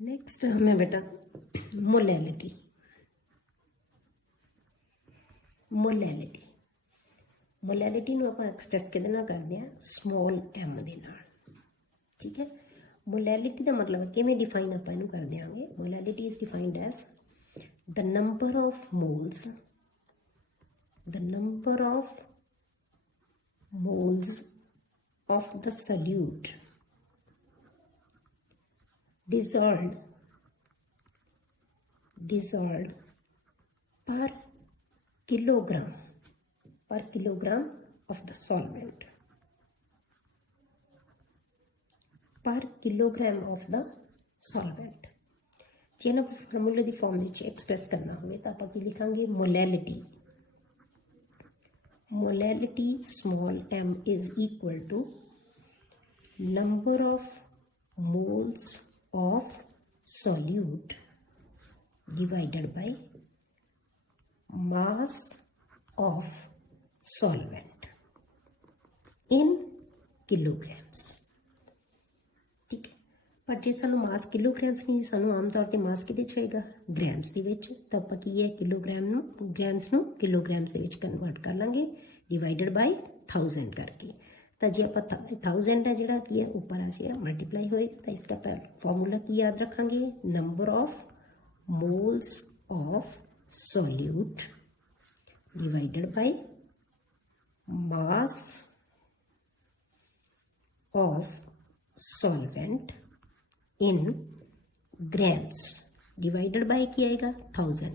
Next हमें बेटा molality molality molality ਨੂੰ ਆਪਾਂ ਐਕਸਪ੍ਰੈਸ ਕਿਹਦੇ ਨਾਲ ਕਰਦੇ ਆ ਸਮਾਲ m ਦੇ ਨਾਲ ਠੀਕ ਹੈ। मोलैलिटी ਦਾ ਮਤਲਬ ਕਿਵੇਂ ਡਿਫਾਈਨ ਆਪਾਂ ਇਹਨੂੰ ਕਰ ਦਿਆਂਗੇ। Molality is defined as the number of moles of the solute dissolved per kilogram of the solvent, per kilogram of the solvent। ਜੇ ਨਾ ਫਾਰਮੂਲੇ ਦੀ ਫਾਰਮ ਵਿੱਚ ਐਕਸਪ੍ਰੈਸ ਕਰਨਾ ਹੋਵੇ ਤਾਂ ਆਪਾਂ ਕੀ ਲਿਖਾਂਗੇ molality small m is equal to number of moles of solute divided by mass of solvent in kilograms। ठीक है, पर जे सानू मास किलोग्राम्स नहीं, सानू आम तौर पर मास किहदे च होएगा ग्राम्स दे विच, तो आपां की है ग्राम्स नू किलोग्राम्स दे विच कन्वर्ट कर लांगे डिवाइडेड बाय 1000 करके। तो जे आप 1000 है जिहड़ा की है ऊपर आ जाए मल्टीप्लाई होएगा, तो इसका फॉर्मूला की याद रखांगे number of moles of solute divided by mass of solvent in grams divided by की आएगा 1000,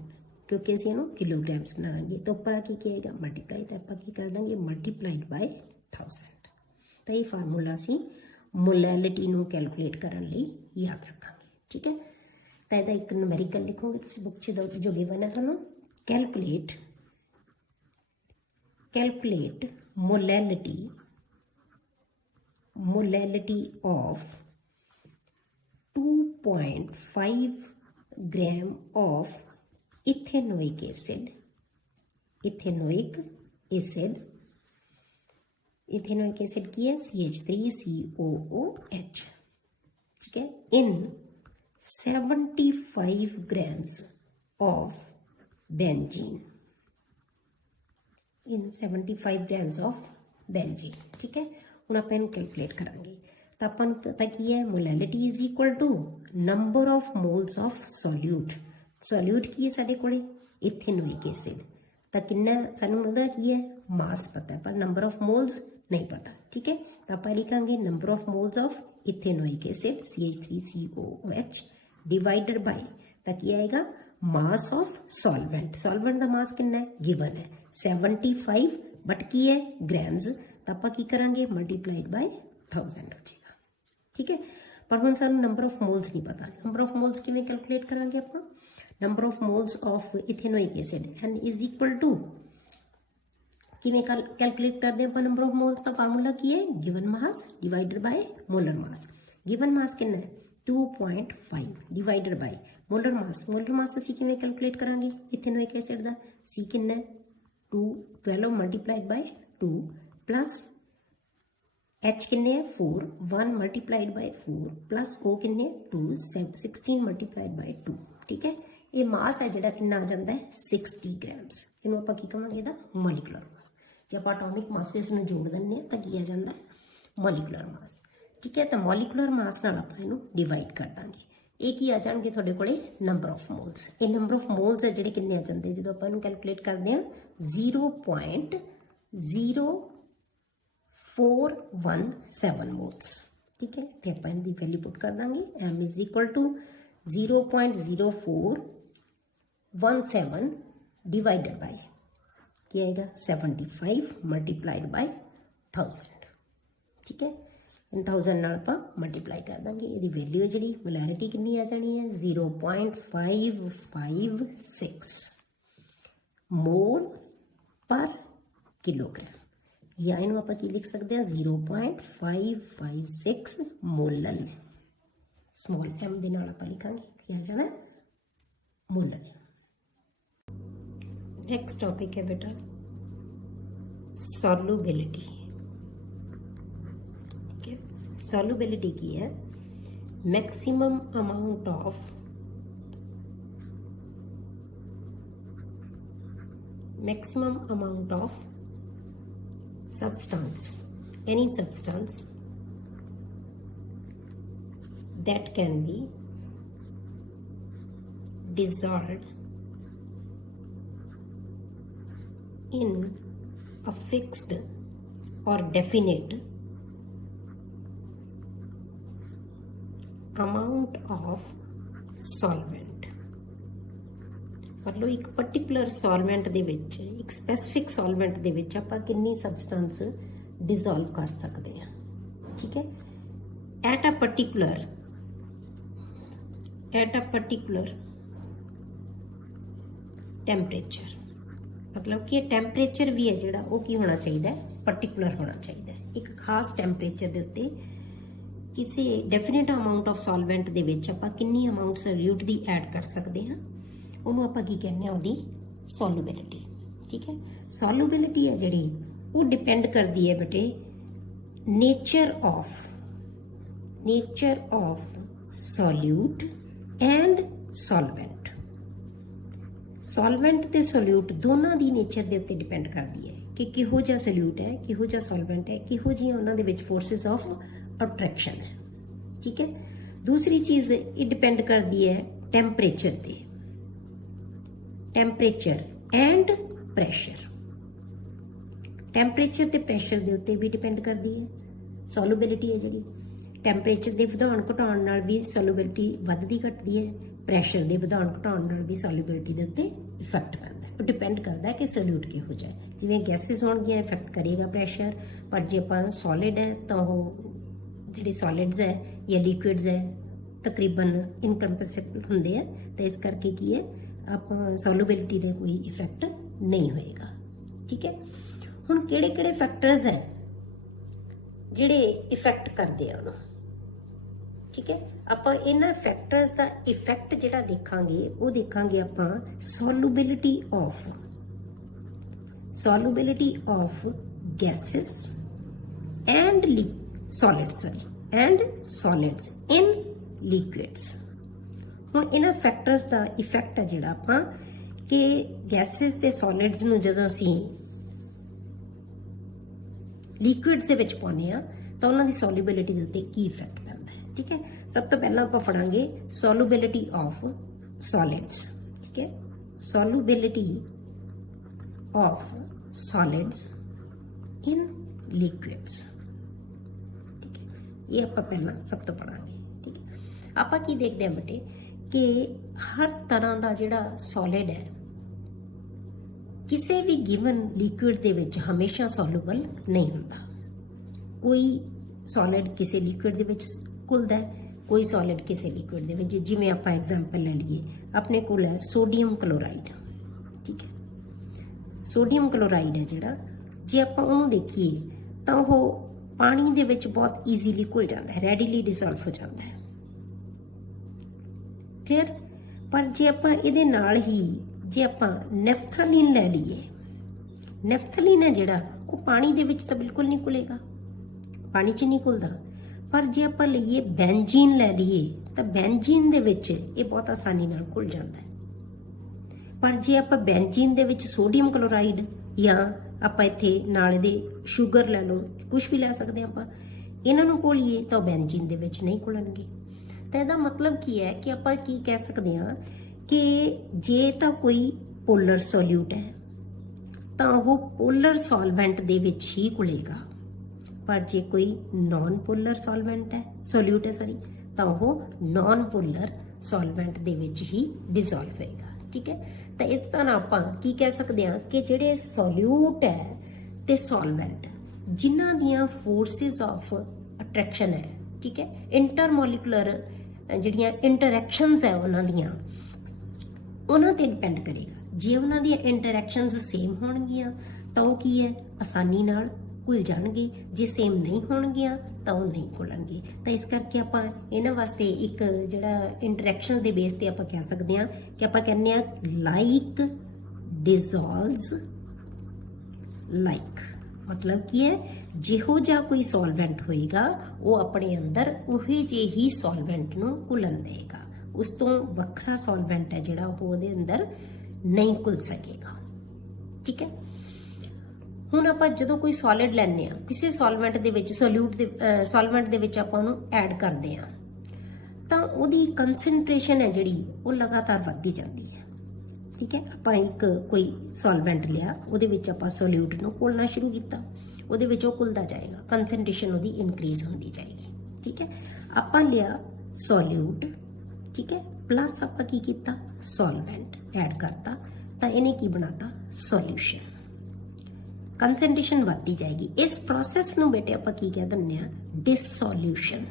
क्योंकि ਅਸੀਂ ਇਹਨੂੰ किलोग्राम्स बनाएंगे तो ऊपर आके की आएगा मल्टीप्लाई, तो आप की कर देंगे मल्टीप्लाइड बाय 1000। तो ये फार्मूला ਅਸੀਂ मोलैलिटी ਨੂੰ कैलकुलेट करने ਲਈ याद रखांगे। ठीक है, तो ਇਹਦਾ एक न्यूमेरिकल लिखोगे ਤੁਸੀਂ बुक 'ਚ जो गिवन है ਤੁਹਾਨੂੰ calculate molality of 2.5 gram of ethanoic acid की है CH3COOH। ठीक है, इन 75 grams ऑफ बेंजीन, ठीक है, ਹੁਣ ਆਪਾਂ ਇਹਨੂੰ कैलकुलेट करांगे। तो ਆਪਾਂ ਨੂੰ ਪਤਾ ਕੀ ਹੈ molality is equal to number of moles of solute की है साडे कोले इथेनोइक एसिड, तो कितना सानू ਉਹਦਾ ਕੀ है मास पता है पर नंबर ऑफ मोल्स नहीं पता। ठीक है, तो आप लिखांगे number of moles of ethanoic acid CH3COOH divided by, तो की आएगा मास ऑफ सॉल्वेंट का मास कितना है गिवन है 75 बट की है ग्राम्स, तो आप की करांगे मल्टीप्लाइड बाय 1000 हो जाएगा। ठीक है, पर हम सानू नंबर ऑफ मोल्स नहीं पता। नंबर ऑफ मोल्स किवें कैलकुलेट करांगे ਆਪਾਂ number of moles of ethanoic acid N is equal to किवें कैलकुलेट करते हैं नंबर ऑफ मोल्स का फार्मूला की है given mass divided by molar mass. Given mass कितना है 2.5 डिवाइडेड बाय मोलर मास ਅਸੀਂ ਕਿਵੇਂ कैलकुलेट करांगे इथेनोइक एसिड ਦਾ C कितना है 12 मल्टीप्लाइड बाय 2 प्लस H किन्ने 4 1 मल्टीप्लाइड बाय 4 प्लस O किन्ने 2 16 मल्टीप्लाइड बाय 2। ठीक है, ये मास है जिहड़ा कितना आ जाता है 60 ग्राम्स। इहनूं आपां की कहांगे इहदा मॉलिक्यूलर मास। जे आपां एटॉमिक मासेस नूं जोड़ दिंदे हां तां की आ जांदा है मॉलिक्यूलर मास। ठीक है, तो मॉलिक्यूलर मास नाल आपां इहनूं डिवाइड कर दांगे। ਇਹ ਕੀ ਆ ਜਾਣਗੇ ਤੁਹਾਡੇ ਕੋਲੇ ਨੰਬਰ ਆਫ ਮੋਲਸ। ਇਹ ਨੰਬਰ ਆਫ ਮੋਲਸ ਹੈ ਜਿਹੜੇ ਕਿੰਨੇ ਆ ਜਾਂਦੇ ਜਦੋਂ ਆਪਾਂ ਇਹਨੂੰ ਕੈਲਕੂਲੇਟ ਕਰਦੇ ਹਾਂ 0.0417 ਮੋਲਸ। ਠੀਕ ਹੈ, ਤੇ ਆਪਾਂ ਇਹਦੀ ਵੈਲਿਊ ਪੁੱਟ ਕਰ ਦਾਂਗੇ m is equal to 0.0417 divided by क्या आएगा 75 मल्टीप्लाइड बाय 1000। ठीक है, 1000 नाल आपां मल्टीप्लाई कर देंगे। ये वैल्यू है जी मोलैरिटी कितनी आ जानी है 0.556 मोल पर किलोग्राम, या इनू आपां की लिख सकते हैं 0.556 मोलल। स्मॉल m दे नाल आपां लिखांगे क्या आ जाना मोलल। नेक्स्ट टॉपिक है बेटा सॉल्युबिलिटी। सॉल्युबिलिटी की है maximum amount of substance, any substance that can be dissolved in a fixed or definite amount of solvent। मतलब एक पर्टिकुलर सॉल्वेंट ਦੇ ਵਿੱਚ ਇੱਕ ਸਪੈਸੀਫਿਕ ਸॉल्वेंट ਦੇ ਵਿੱਚ ਆਪਾਂ ਕਿੰਨੀ ਸਬਸਟੈਂਸ ਡਿਸੋਲਵ ਕਰ ਸਕਦੇ ਹਾਂ, ਠੀਕ ਹੈ। ਐਟ ਅ ਪਰਟੀਕੂਲਰ ਟੈਂਪਰੇਚਰ, मतलब कि ਟੈਂਪਰੇਚਰ ਵੀ ਹੈ ਜਿਹੜਾ ਉਹ ਕੀ ਹੋਣਾ ਚਾਹੀਦਾ ਹੈ, ਪਰਟੀਕੂਲਰ ਹੋਣਾ ਚਾਹੀਦਾ ਹੈ। ਇੱਕ ਖਾਸ ਟੈਂਪਰੇਚਰ ਦੇ ਉੱਤੇ ਕਿਸੇ ਡੈਫੀਨਿਟ ਅਮਾਉਂਟ ਆਫ ਸੋਲਵੈਂਟ ਦੇ ਵਿੱਚ ਆਪਾਂ ਕਿੰਨੀ ਅਮਾਉਂਟ ਸੋਲਿਊਟ ਦੀ ਐਡ ਕਰ ਸਕਦੇ ਹਾਂ, ਉਹਨੂੰ ਆਪਾਂ ਕੀ ਕਹਿੰਦੇ ਆ, ਉਹਦੀ ਸੋਲੂਬਿਲਿਟੀ, ਠੀਕ ਹੈ। ਸੋਲੂਬਿਲਿਟੀ ਹੈ ਜਿਹੜੀ ਉਹ ਡਿਪੈਂਡ ਕਰਦੀ ਹੈ ਬੇਟੇ ਨੇਚਰ ਆਫ ਸੋਲਿਊਟ ਐਂਡ ਸੋਲਵੈਂਟ। ਸੋਲਵੈਂਟ ਤੇ ਸੋਲਿਊਟ ਦੋਨਾਂ ਦੀ ਨੇਚਰ ਦੇ ਉੱਤੇ ਡਿਪੈਂਡ ਕਰਦੀ ਹੈ ਕਿ ਕਿਹੋ ਜਿਹਾ ਸੋਲਿਊਟ ਹੈ, ਕਿਹੋ ਜਿਹਾ ਸੋਲਵੈਂਟ ਹੈ, ਕਿਹੋ ਜਿਹੀਆਂ ਉਹਨਾਂ ਦੇ ਵਿੱਚ ਫੋਰਸਿਸ ਆਫ ਅਟਰੈਕਸ਼ਨ ਹੈ, ਠੀਕ ਹੈ। ਦੂਸਰੀ ਚੀਜ਼ ਇਹ ਡਿਪੈਂਡ ਕਰਦੀ ਹੈ ਟੈਂਪਰੇਚਰ ਤੇ, ਟੈਂਪਰੇਚਰ ਐਂਡ ਪ੍ਰੈਸ਼ਰ। ਟੈਂਪਰੇਚਰ ਤੇ ਪ੍ਰੈਸ਼ਰ ਦੇ ਉੱਤੇ ਵੀ ਡਿਪੈਂਡ ਕਰਦੀ ਹੈ ਸੋਲੂਬਿਲਿਟੀ ਹੈ ਜਿਹੜੀ। ਟੈਂਪਰੇਚਰ ਦੇ ਵਧਾਉਣ ਘਟਾਉਣ ਨਾਲ ਵੀ ਸੋਲੂਬਿਲਿਟੀ ਵੱਧਦੀ ਘਟਦੀ ਹੈ, ਪ੍ਰੈਸ਼ਰ ਦੇ ਵਧਾਉਣ ਘਟਾਉਣ ਨਾਲ ਵੀ ਸੋਲੂਬਿਲਿਟੀ ਦੇ ਉੱਤੇ ਇਫੈਕਟ ਪੈਂਦਾ ਹੈ। ਉਹ ਡਿਪੈਂਡ ਕਰਦਾ ਹੈ ਕਿ ਸੋਲਿਊਟ ਕਿਹੋ ਜਿਹਾ ਹੈ। ਜਿਵੇਂ ਗੈਸਿਸ ਹੋਣਗੀਆਂ ਇਫੈਕਟ ਕਰੇਗਾ ਪ੍ਰੈਸ਼ਰ, ਪਰ ਜੇ ਆਪਾਂ ਸੋਲਿਡ ਹੈ ਤਾਂ ਉਹ ਜਿਹੜੇ ਸੋਲਿਡਸ ਹੈ ਜਾਂ ਲਿਕੁਇਡਸ ਹੈ ਤਕਰੀਬਨ ਇਨਕੰਪਰੈਸਿਬਲ ਹੁੰਦੇ ਆ, ਤੇ ਇਸ ਕਰਕੇ ਕੀ ਹੈ ਆਪਾਂ ਸੋਲੂਬਿਲਿਟੀ ਦਾ ਕੋਈ ਇਫੈਕਟ ਨਹੀਂ ਹੋਏਗਾ, ਠੀਕ ਹੈ। ਹੁਣ ਕਿਹੜੇ ਕਿਹੜੇ ਫੈਕਟਰਸ ਹੈ ਜਿਹੜੇ ਇਫੈਕਟ ਕਰਦੇ ਆ ਉਹਨੂੰ, ਠੀਕ ਹੈ। ਆਪਾਂ ਇਹਨਾਂ ਫੈਕਟਰਸ ਦਾ ਇਫੈਕਟ ਜਿਹੜਾ ਦੇਖਾਂਗੇ ਉਹ ਦੇਖਾਂਗੇ ਆਪਾਂ solubility of gases and solids in liquids। ਹੁਣ ਇਹਨਾਂ ਫੈਕਟਰਸ ਦਾ ਇਫੈਕਟ ਹੈ ਜਿਹੜਾ ਆਪਾਂ ਕਿ ਗੈਸਿਸ ਤੇ ਸੋਲਿਡਸ ਨੂੰ ਜਦੋਂ ਅਸੀਂ ਲਿਕੁਇਡਸ ਦੇ ਵਿੱਚ ਪਾਉਂਦੇ ਆ ਤਾਂ ਉਹਨਾਂ ਦੀ ਸੋਲੂਬਿਲਿਟੀ ਦੇ ਉੱਤੇ ਕੀ ਇਫੈਕਟ ਪੈਂਦਾ ਹੈ, ਠੀਕ ਹੈ। ਸਭ ਤੋਂ ਪਹਿਲਾਂ ਆਪਾਂ ਪੜਾਂਗੇ ਸੋਲੂਬਿਲਿਟੀ ਆਫ ਸੋਲਿਡਸ, ਠੀਕ ਹੈ। ਸੋਲੂਬਿਲਿਟੀ ਆਫ ਸੋਲਿਡਸ ਇਨ ਲਿਕੁਇਡਸ, ਇਹ ਆਪਾਂ ਪਹਿਲਾਂ ਸਭ ਤੋਂ ਪੜਾਂਗੇ, ਠੀਕ ਹੈ। ਆਪਾਂ ਕੀ ਦੇਖਦੇ ਹਾਂ ਬੇਟੇ ਕਿ ਹਰ ਤਰ੍ਹਾਂ ਦਾ ਜਿਹੜਾ ਸੋਲਿਡ ਹੈ ਕਿਸੇ ਵੀ ਗਿਵਨ ਲਿਕੁਇਡ ਦੇ ਵਿੱਚ ਹਮੇਸ਼ਾ ਸੋਲੂਬਲ ਨਹੀਂ ਹੁੰਦਾ। ਕੋਈ ਸੋਲਿਡ ਕਿਸੇ ਲਿਕੁਇਡ ਦੇ ਵਿੱਚ ਘੁਲਦਾ ਹੈ, ਕੋਈ ਸੋਲਿਡ ਕਿਸੇ ਲਿਕੁਇਡ ਦੇ ਵਿੱਚ। ਜਿਵੇਂ ਆਪਾਂ ਐਗਜ਼ਾਮਪਲ ਲੈ ਲਈਏ, ਆਪਣੇ ਕੋਲ ਹੈ ਸੋਡੀਅਮ ਕਲੋਰਾਈਡ, ਠੀਕ ਹੈ। ਸੋਡੀਅਮ ਕਲੋਰਾਈਡ ਹੈ ਜਿਹੜਾ, ਜੇ ਆਪਾਂ ਉਹਨੂੰ ਦੇਖੀਏ ਤਾਂ ਉਹ ਪਾਣੀ ਦੇ ਵਿੱਚ ਬਹੁਤ ਈਜ਼ੀਲੀ ਘੁਲ ਜਾਂਦਾ ਹੈ, ਰੈਡੀਲੀ ਡਿਸੋਲਵ ਹੋ ਜਾਂਦਾ ਹੈ, ਕਲੀਅਰ। ਪਰ ਜੇ ਆਪਾਂ ਇਹਦੇ ਨਾਲ ਹੀ ਜੇ ਆਪਾਂ ਨੈਫਥਲੀਨ ਲੈ ਲਈਏ, ਨੈਫਥਲੀਨ ਹੈ ਜਿਹੜਾ ਉਹ ਪਾਣੀ ਦੇ ਵਿੱਚ ਤਾਂ ਬਿਲਕੁਲ ਨਹੀਂ ਘੁਲੇਗਾ, ਪਾਣੀ 'ਚ ਨਹੀਂ ਘੁਲਦਾ। ਪਰ ਜੇ ਆਪਾਂ ਲਈਏ ਬੈਂਜ਼ੀਨ ਲੈ ਲਈਏ ਤਾਂ ਬੈਂਜ਼ੀਨ ਦੇ ਵਿੱਚ ਇਹ ਬਹੁਤ ਆਸਾਨੀ ਨਾਲ ਘੁਲ ਜਾਂਦਾ ਹੈ। ਪਰ ਜੇ ਆਪਾਂ ਬੈਂਜ਼ੀਨ ਦੇ ਵਿੱਚ ਸੋਡੀਅਮ ਕਲੋਰਾਈਡ ਜਾਂ ਆਪਾਂ ਇੱਥੇ ਨਾਲ ਦੇ ਸ਼ੂਗਰ ਲੈ ਲਓ, ਕੁਝ ਵੀ ਲੈ ਸਕਦੇ ਆਪਾਂ, ਇਹਨਾਂ ਨੂੰ ਘੋਲੀਏ ਤਾਂ ਬੈਂਜ਼ੀਨ ਦੇ ਵਿੱਚ ਨਹੀਂ ਘੁਲਣਗੇ। ਤਾਂ ਇਹਦਾ ਮਤਲਬ ਕੀ ਹੈ ਕਿ ਆਪਾਂ ਕੀ ਕਹਿ ਸਕਦੇ ਹਾਂ ਕਿ ਜੇ ਤਾਂ ਕੋਈ ਪੋਲਰ ਸੋਲਿਊਟ ਹੈ ਤਾਂ ਉਹ ਪੋਲਰ ਸੋਲਵੈਂਟ ਦੇ ਵਿੱਚ ਹੀ ਘੁਲੇਗਾ, ਪਰ ਜੇ ਕੋਈ ਨਾਨ ਪੋਲਰ ਸੋਲਿਊਟ ਹੈ ਤਾਂ ਉਹ ਨਾਨ ਪੋਲਰ ਸੋਲਵੈਂਟ ਦੇ ਵਿੱਚ ਹੀ ਡਿਸੋਲਵ ਹੋਏਗਾ, ਠੀਕ ਹੈ। ਤਾਂ ਇਸ ਤਰ੍ਹਾਂ ਆਪਾਂ ਕੀ ਕਹਿ ਸਕਦੇ ਹਾਂ ਕਿ ਜਿਹੜੇ ਸੋਲਿਊਟ ਹੈ ਤੇ ਸੋਲਵੈਂਟ ਜਿਨ੍ਹਾਂ ਦੀਆਂ ਫੋਰਸਿਸ ਆਫ ਅਟਰੈਕਸ਼ਨ ਹੈ, ਠੀਕ ਹੈ, ਇੰਟਰਮੋਲੀਕੂਲਰ ਜਿਹੜੀਆਂ ਇੰਟਰੈਕਸ਼ਨਸ ਹੈ ਉਹਨਾਂ ਤੇ ਡਿਪੈਂਡ ਕਰੇਗਾ। ਜੇ ਉਹਨਾਂ ਦੀਆਂ ਇੰਟਰੈਕਸ਼ਨਸ ਸੇਮ ਹੋਣਗੀਆਂ ਤਾਂ ਉਹ ਕੀ ਹੈ ਆਸਾਨੀ ਨਾਲ ਘੁਲ ਜਾਣਗੇ, ਜੇ ਸੇਮ ਨਹੀਂ ਹੋਣਗੀਆਂ ਤਾਂ ਉਹ ਨਹੀਂ ਘੁਲਣਗੇ। ਤਾਂ ਇਸ ਕਰਕੇ ਆਪਾਂ ਇਹਨਾਂ ਵਾਸਤੇ ਇੱਕ ਜਿਹੜਾ ਇੰਟਰੈਕਸ਼ਨ ਦੇ ਬੇਸ ਤੇ ਆਪਾਂ ਕਹਿ ਸਕਦੇ ਹਾਂ ਕਿ ਆਪਾਂ ਕਹਿੰਦੇ ਹਾਂ ਲਾਈਕ ਡਿਸੋਲਵਸ ਲਾਈਕ, मतलब की है जिहो जिहा कोई सॉल्वेंट होएगा वो अपने अंदर उही जे ही सॉल्वेंट नूं घुलन देगा, उस तो वखरा सॉल्वेंट है जिहड़ा वो उहदे अंदर नहीं घुल सकेगा। ठीक है, ਹੁਣ ਆਪਾਂ ਜਦੋਂ ਕੋਈ ਸੋਲਿਡ ਲੈਂਦੇ ਆ ਕਿਸੇ ਸੋਲਵੈਂਟ ਦੇ ਵਿੱਚ ਸੋਲਵੈਂਟ ਦੇ ਵਿੱਚ ਆਪਾਂ ਉਹਨੂੰ ਐਡ ਕਰਦੇ ਆ ਤਾਂ ਉਹਦੀ ਕੰਸੈਂਟ੍ਰੇਸ਼ਨ ਹੈ ਜਿਹੜੀ ਉਹ ਲਗਾਤਾਰ ਵੱਧਦੀ ਜਾਂਦੀ ਹੈ। ਠੀਕ ਹੈ, ਆਪਾਂ ਇੱਕ ਕੋਈ ਸੋਲਵੈਂਟ ਲਿਆ, ਉਹਦੇ ਵਿੱਚ ਆਪਾਂ ਸੋਲਿਊਟ ਨੂੰ ਘੋਲਣਾ ਸ਼ੁਰੂ ਕੀਤਾ, ਉਹਦੇ ਵਿੱਚ ਉਹ ਘੁਲਦਾ ਜਾਏਗਾ, ਕੰਸੈਂਟ੍ਰੇਸ਼ਨ ਉਹਦੀ ਇਨਕਰੀਜ਼ ਹੁੰਦੀ ਜਾਏਗੀ। ਠੀਕ ਹੈ, ਆਪਾਂ ਲਿਆ ਸੋਲਿਊਟ, ਠੀਕ ਹੈ, ਪਲੱਸ ਆਪਾਂ ਕੀ ਕੀਤਾ ਸੋਲਵੈਂਟ ਐਡ ਕਰਤਾ ਤਾਂ ਇਹਨੇ ਕੀ ਬਣਾਤਾ ਸੋਲਿਊਸ਼ਨ, कंसनट्रेशन बढ़ती जाएगी। इस प्रोसेस नूं बेटे आपां की कह दिंदे आ डिसोल्यूशन,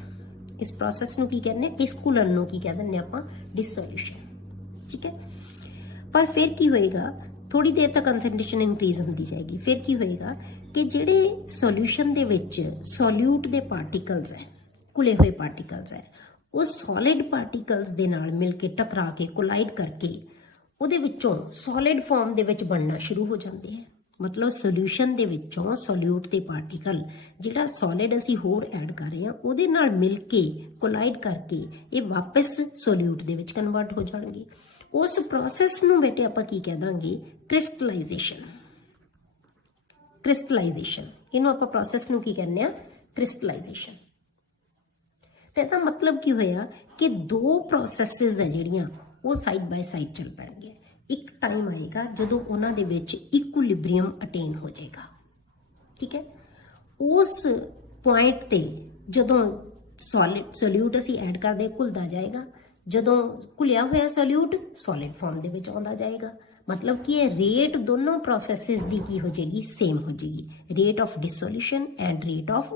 इस प्रोसेस नूं की कहने इस घुलन नूं की कह दिंदे आपां डिसोल्यूशन। ठीक है, पर फिर की होएगा थोड़ी देर तक कंसनट्रेशन इंक्रीज होती जाएगी, फिर की होएगा कि जिहड़े सोल्यूशन दे विच सोल्यूट दे पार्टिकल्स है, घुले हुए पार्टिकल्स है, वो सॉलिड पार्टिकल्स दे नाल मिल के टकरा के कोलाइड करके ਉਹਦੇ ਵਿੱਚੋਂ सॉलिड फॉर्म ਦੇ ਵਿੱਚ ਬਣਨਾ ਸ਼ੁਰੂ ਹੋ ਜਾਂਦੇ हैं। मतलब सोल्यूशन ਦੇ ਵਿੱਚੋਂ सोल्यूट ਦੇ ਪਾਰਟੀਕਲ ਜਿਹੜਾ सॉलिड ਅਸੀਂ ਹੋਰ ਐਡ ਕਰ ਰਹੇ ਹਾਂ ਉਹਦੇ ਨਾਲ ਮਿਲ ਕੇ ਕੋਲਾਈਡ ਕਰਕੇ ਇਹ ਵਾਪਸ सोल्यूट ਦੇ ਵਿੱਚ ਕਨਵਰਟ ਹੋ ਜਾਣਗੇ। ਉਸ ਪ੍ਰੋਸੈਸ ਨੂੰ ਬੇਟੇ ਆਪਾਂ ਕੀ ਕਹਿ ਦਾਂਗੇ ਕ੍ਰਿਸਟਲਾਈਜੇਸ਼ਨ। ਕ੍ਰਿਸਟਲਾਈਜੇਸ਼ਨ ਇਹਨੂੰ ਆਪਾਂ ਪ੍ਰੋਸੈਸ ਨੂੰ ਕੀ ਕਹਿੰਦੇ ਆ ਕ੍ਰਿਸਟਲਾਈਜੇਸ਼ਨ। ਤੇ ਇਹਦਾ ਮਤਲਬ ਕੀ ਹੋਇਆ ਕਿ ਦੋ ਪ੍ਰੋਸੈਸਸ ਹੈ ਜਿਹੜੀਆਂ ਉਹ ਸਾਈਡ ਬਾय ਸਾਈਡ ਚੱਲ ਪੈਣਗੇ। ਇੱਕ ਟਾਈਮ ਆਏਗਾ ਜਦੋਂ ਉਹਨਾਂ ਦੇ ਵਿੱਚ ਇਕੁਇਲਿਬ੍ਰੀਅਮ ਅਟੇਨ ਹੋ ਜਾਏਗਾ। ਠੀਕ ਹੈ, ਉਸ ਪੁਆਇੰਟ ਤੇ ਜਦੋਂ ਸੋਲਿਊਟ ਅਸੀਂ ਐਡ ਕਰਦੇ ਘੁਲਦਾ ਜਾਏਗਾ, ਜਦੋਂ ਘੁਲਿਆ ਹੋਇਆ ਸੋਲਿਊਟ ਸੋਲਿਡ ਫਾਰਮ ਦੇ ਵਿੱਚ ਆਉਂਦਾ ਜਾਏਗਾ। मतलब कि रेट दोनों प्रोसेसेस दी की हो जाएगी सेम हो जाएगी, rate of dissolution and rate of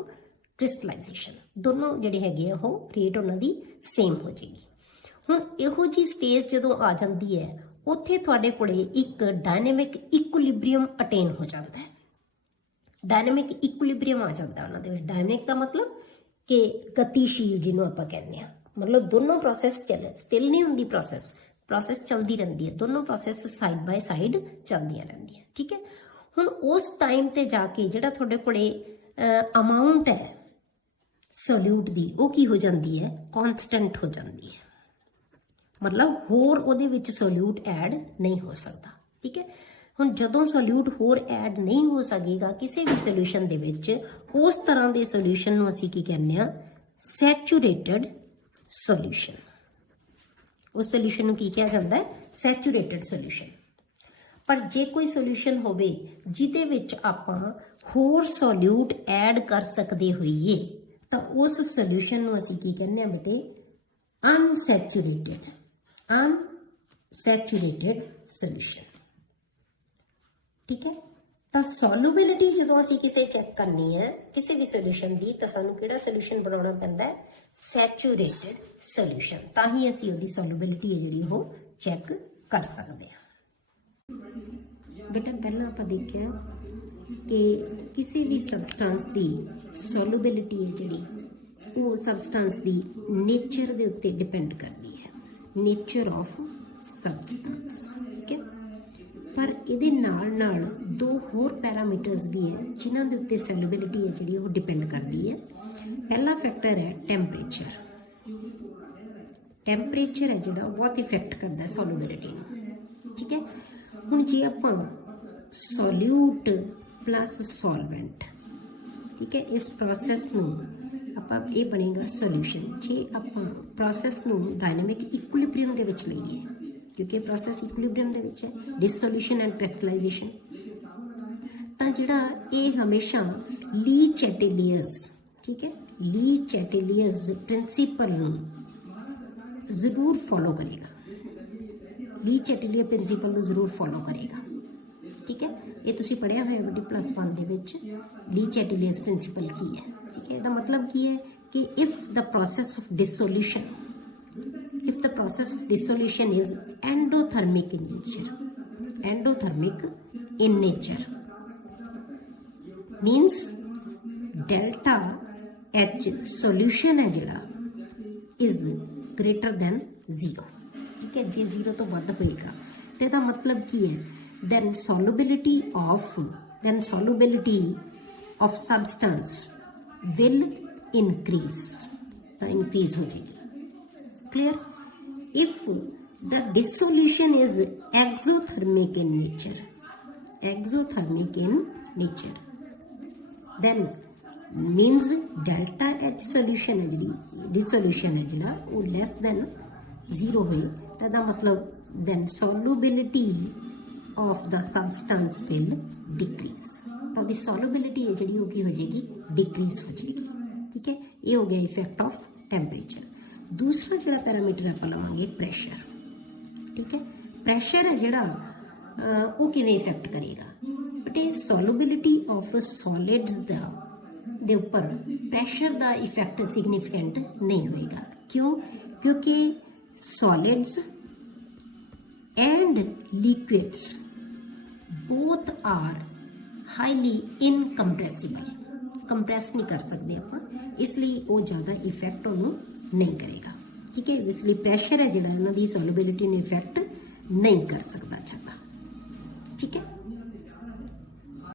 crystallization दोनों जिहड़े हैगे आ ओह रेट उन्हां दी सेम हो जाएगी। हुण इहो जी स्टेज जदों आ जांदी है उत्थे तुहाडे कोले एक डायनेमिक इक्विलिब्रियम अटेन हो जाता है। डायनेमिक इक्विलिब्रियम आ जाता है उन्हां दे विच। डायनेमिक का मतलब कि गतिशील जिन्हों आपां कहने आ, मतलब दोनों प्रोसेस चले स्टिल नहीं हुंदी प्रोसेस चलती रहती है, दोनों प्रोसेस साइड बाय साइड चलदियां रहंदियां। ठीक है, हुण उस टाइम ते जाके जिहड़ा तुहाडे कोले अमाउंट है सोल्यूट दी वो की हो जाती है कॉन्स्टेंट हो जाती है, मतलब होर उहदे विच सोल्यूट ऐड नहीं हो सकता। ठीक है, हुण जदों सोल्यूट होर ऐड नहीं हो सकेगा किसी भी सोल्यूशन दे विच उस तरह के सोल्यूशन नूं असीं की कहने आ सैचुरेटेड सोल्यूशन। उस सोल्यूशन नूं की कहा जाता है सैचुरेटेड सोल्यूशन। पर जे कोई सोल्यूशन होवे जिहदे विच आपां होर सोल्यूट ऐड कर सकदे होइए तां उस सोल्यूशन नूं असीं की कहने आ बेटे अनसैचुरेटेड सोल्यूशन। ठीक है, तो सॉल्युबिलिटी जो असीं किसे चेक करनी है किसी भी सोल्यूशन की तो सानू किहड़ा सोल्यूशन बनाना पैंदा है सैचुरेटेड सोल्यूशन, ताही असीं उहदी सॉल्युबिलिटी है जिहड़ी वो चेक कर सकते हैं। बेटा पहला आपां देखिया कि किसी भी सबसटेंस की सॉल्युबिलिटी है जिहड़ी वो सबसटेंस की नेचर के उत्ते डिपेंड करती है, नेचर ऑफ सबसटेंस। ठीक है, पर इहदे नाल नाल दो होर पैरामीटर्स भी है जिन्हां दे उत्ते सॉल्युबिलिटी है जिहड़ी वो डिपेंड करती है। पहला फैक्टर है टैंपरेचर। टैंपरेचर है जिहड़ा बहुत इफेक्ट करता है सॉल्युबिलिटी नूं। ठीक है, हुण जे आपां सोल्यूट प्लस सॉल्वेंट, ठीक है, इस प्रोसैस नूं आपां ये बनेगा सोल्यूशन। जे आपां प्रोसैस नूं डायनेमिक इक्विलिब्रियम दे विच लईए क्योंकि प्रोसैस इक्विलिब्रियम दे विच है डिसोल्यूशन एंड क्रिस्टलाइजेशन, तां जिहड़ा ये हमेशा ली चैटेलियस, ठीक है, ली चैटेलियस प्रिंसीपल नूं जरूर फॉलो करेगा, ली चैटेलियर प्रिंसीपल नूं जरूर फॉलो करेगा। ठीक है, ये तुसीं पढ़िया होया बेटी +1 दे विच ली चैटेलियस प्रिंसीपल की है। ठीक है, इसदा मतलब की है कि if the process of dissolution is endothermic in nature means delta H solution है जिहड़ा is greater than 0। ठीक है, जे 0 तो वध होएगा तो इसदा मतलब की है then solubility of substance will increase, तो इंक्रीज हो जाएगी। Clear? If the dissolution is exothermic in nature, exothermic in nature, then means delta H solution है जी, dissolution है जिला वो less than 0 हुई, तदा मतलब then solubility of the substance will decrease, तो दी solubility है जी होगी हो जाएगी decrease हो जाएगी। ठीक है, ये हो गया इफेक्ट ऑफ टेम्परेचर। दूसरा जो पैरामीटर आप लवांगे प्रेशर। ठीक है, प्रेशर है जिहड़ा वो किवें इफेक्ट करेगा, बट ये सॉल्युबिलिटी ऑफ सॉलिड्स दे ऊपर प्रेशर का इफेक्ट सिग्निफिकेंट नहीं होएगा। क्यों? क्योंकि solids and liquids both are highly incompressible, compress नहीं कर सकते आप, इसलिए वो ज़्यादा इफेक्ट उन्होंने नहीं करेगा। ठीक है, इसलिए प्रेशर है जिहड़ा इन्हां दी सॉल्युबिलिटी ने इफेक्ट नहीं कर सकता ज़्यादा। ठीक है।